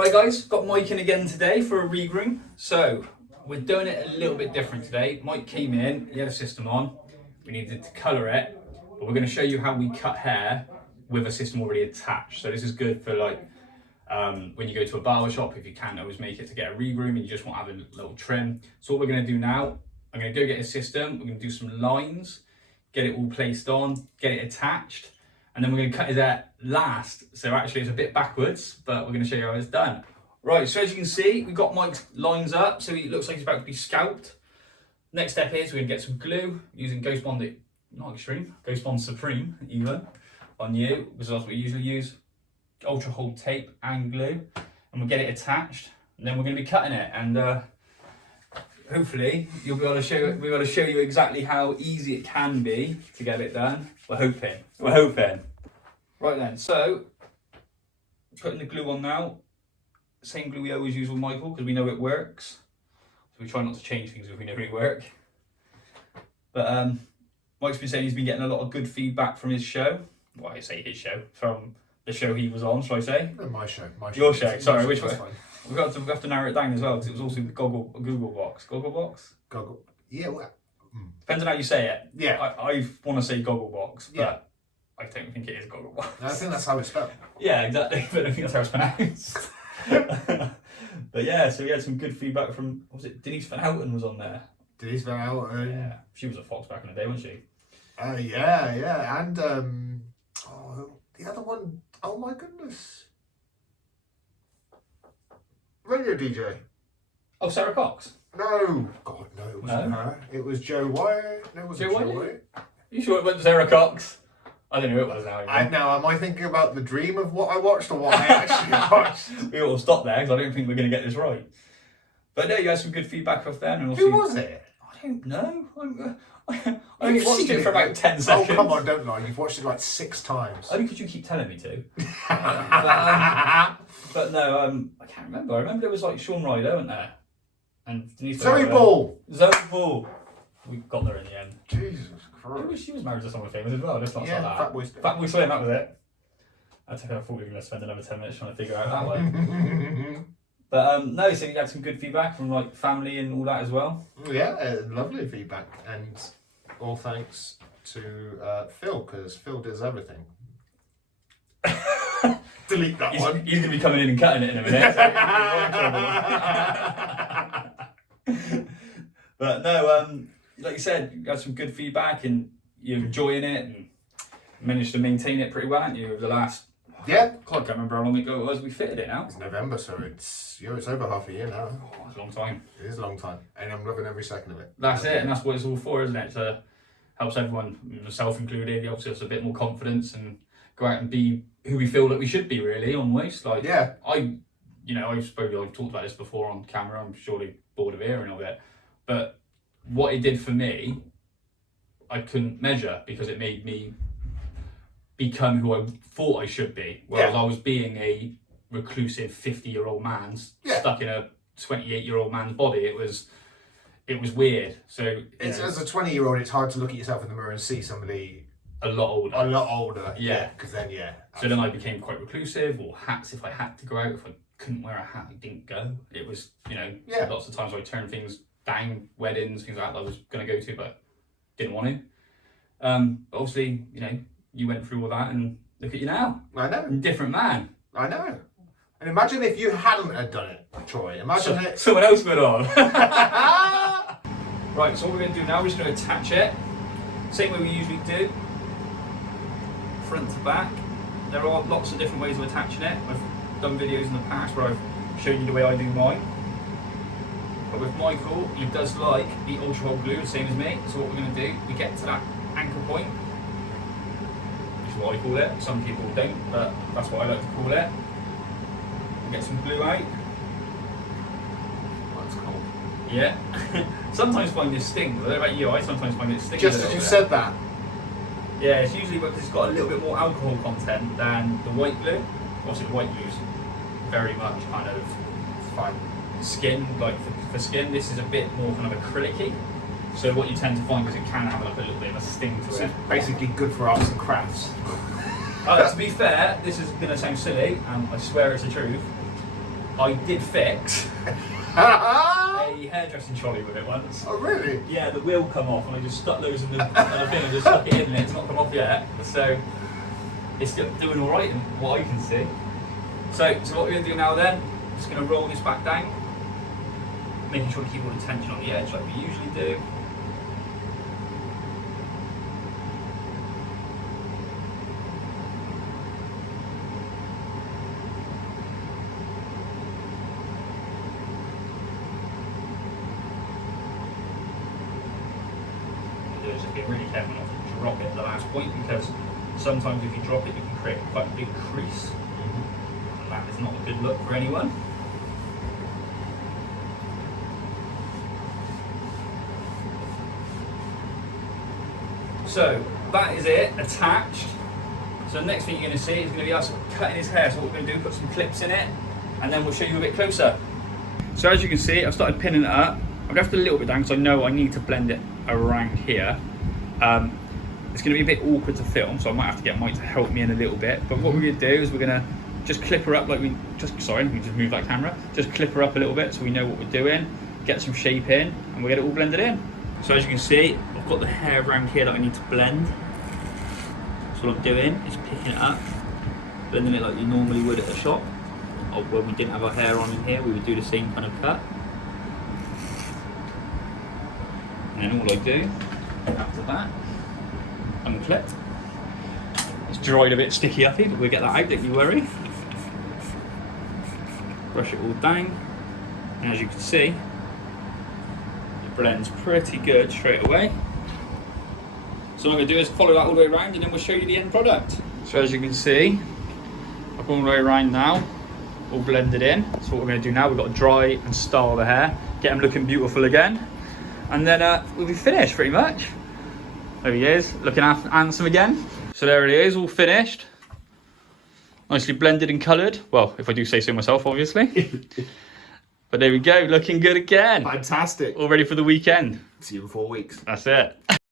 Right guys, got Mike in again today for a regroom. So we're doing it a little bit different today. Mike came in, he had a system on, we needed to colour it, but we're going to show you how we cut hair with a system already attached. So this is good for like when you go to a barber shop, if you can't always make it to get a regroom and you just want to have a little trim. So what we're going to do now, I'm going to go get a system, we're going to do some lines, get it all placed on, get it attached, and then we're going to cut his hair last. So actually it's a bit backwards, but we're going to show you how it's done. Right, so as you can see, we've got Mike's lines up, so he looks like he's about to be scalped. Next step is we're going to get some glue using Ghost Bond, not Extreme, Ghost Bond Supreme even, on you, because that's what we usually use. Ultra hold tape and glue, and we'll get it attached, and then we're going to be cutting it, and hopefully you'll be able to show you exactly how easy it can be to get it done. We're hoping. Right then, so putting the glue on now. Same glue we always use with Michael because we know it works. So we try not to change things if we know they work. But Mike's been saying he's been getting a lot of good feedback from his show. Well, I say his show, from the show he was on, shall I say? My show. Your show, sorry, which one? We have to narrow it down as well because it was also the Google Box. Yeah. Well, depends on how you say it. Yeah. I want to say Goggle Box, but yeah. I don't think it is Goggle Box. I think that's how it's spelled. Yeah, exactly. But I don't think that's how it's pronounced. But yeah, so we had some good feedback from, was it Denise Van Houten was on there? Denise Van Houten. Yeah, she was a fox back in the day, wasn't she? Yeah, and the other one, oh my goodness. Radio DJ. Oh, Sarah Cox? No, God, no, it wasn't her. It was Joe Wyatt. No, it wasn't Joe Wyatt. You sure it wasn't Sarah Cox? I don't know who it was now. I know, am I thinking about the dream of what I watched or what I actually watched? We all stop there because I don't think we're going to get this right. But no, you had some good feedback off them. And who was it? I don't know. I only watched it for about 10 seconds. Oh, come on, don't lie. You've watched it like 6 times. Only because you keep telling me to. But no, I can't remember. I remember there was like Sean Ryder, wasn't there? And Denise Zoe Ball. We got there in the end. Jesus Christ. She was married to someone famous as well. Let's not start that. Fatboy Slim, that was it. I thought we were going to spend another 10 minutes trying to figure out that one. But no, so you had some good feedback from like family and all that as well. Yeah, lovely feedback, and all thanks to Phil, because Phil does everything. Delete that one. He's going to be coming in and cutting it in a minute. So but no, like you said, you had some good feedback and you're enjoying it and managed to maintain it pretty well, haven't you, over the last... Yeah. God, I can't remember how long ago it was we fitted it now. It's November, so it's over half a year now. Oh, that's a long time. It is a long time, and I'm loving every second of it. That's it, and that's what it's all for, isn't it? To helps everyone, myself included, it helps us a bit more confidence and go out and be who we feel that we should be, really, almost. Like, yeah. I suppose I've talked about this before on camera, I'm surely bored of hearing of it, but what it did for me, I couldn't measure because it made me become who I thought I should be. Whereas I was being a reclusive 50-year-old man stuck in a 28-year-old man's body. It was weird. So as a 20-year-old, it's hard to look at yourself in the mirror and see somebody a lot older. Yeah. Because then, So then I became quite reclusive, or hats if I had to go out. If I couldn't wear a hat, I didn't go. It was, lots of times I turned things down, weddings, things like that I was going to go to, but didn't want to. But obviously, you went through all that and look at you now. I know. Different man. I know. And imagine if you hadn't have done it, Troy. Imagine it. Someone else went on. Right, so what we're going to do now, we're just going to attach it. Same way we usually do. Front to back. There are lots of different ways of attaching it. I've done videos in the past where I've shown you the way I do mine. But with Michael, he does like the ultra hot glue, same as me. So what we're going to do, we get to that anchor point, which is what I call it. Some people don't, but that's what I like to call it. We get some glue out. That's cool. Yeah. Sometimes find this stings. I don't know about you, I sometimes find it stings. Just as you said that. Yeah, it's usually because it's got a little bit more alcohol content than the white glue. Obviously the white glue's very much kind of fine. Skin, like for skin, this is a bit more kind of acrylic-y. So what you tend to find is it can have like a little bit of a sting to so it. It's basically good for arts and crafts. To be fair, this is going to sound silly, and I swear it's the truth. I did fix a hairdressing trolley with it once. Oh really? Yeah, the wheel come off and I just stuck those in the thing and just stuck it in and it's not come off yet. So it's doing all right in what I can see. So what we're going to do now then, just going to roll this back down, making sure to keep all the tension on the edge like we usually do. Just be really careful not to drop it at the last point, because sometimes if you drop it you can create quite a big crease, and that is not a good look for anyone. So that is it attached. So the next thing you're going to see is going to be us cutting his hair. So what we're going to do, put some clips in it and then we'll show you a bit closer. So as you can see, I've started pinning it up. I've left it a little bit down because I know I need to blend it around here. It's going to be a bit awkward to film, so I might have to get Mike to help me in a little bit. But what we're going to do is we're going to just clip her up like we just, sorry, let me just move that camera. Just clip her up a little bit so we know what we're doing, get some shape in, and we'll get it all blended in. So as you can see, I've got the hair around here that I need to blend. So what I'm doing is picking it up, blending it like you normally would at a shop. Or when we didn't have our hair on in here, we would do the same kind of cut. And then all I do after that, unclip. It's dried a bit sticky uppy, but we'll get that out, don't you worry. Brush it all down, and as you can see, it blends pretty good straight away. So what I'm going to do is follow that all the way around and then we'll show you the end product. So as you can see, I've gone all the way around now, all blended in. So what we're going to do now, we've got to dry and style the hair, get them looking beautiful again, and then we'll be finished pretty much. There he is, looking handsome again. So there it is, all finished. Nicely blended and coloured. Well, if I do say so myself, obviously. But there we go, looking good again. Fantastic. All ready for the weekend. See you in 4 weeks. That's it.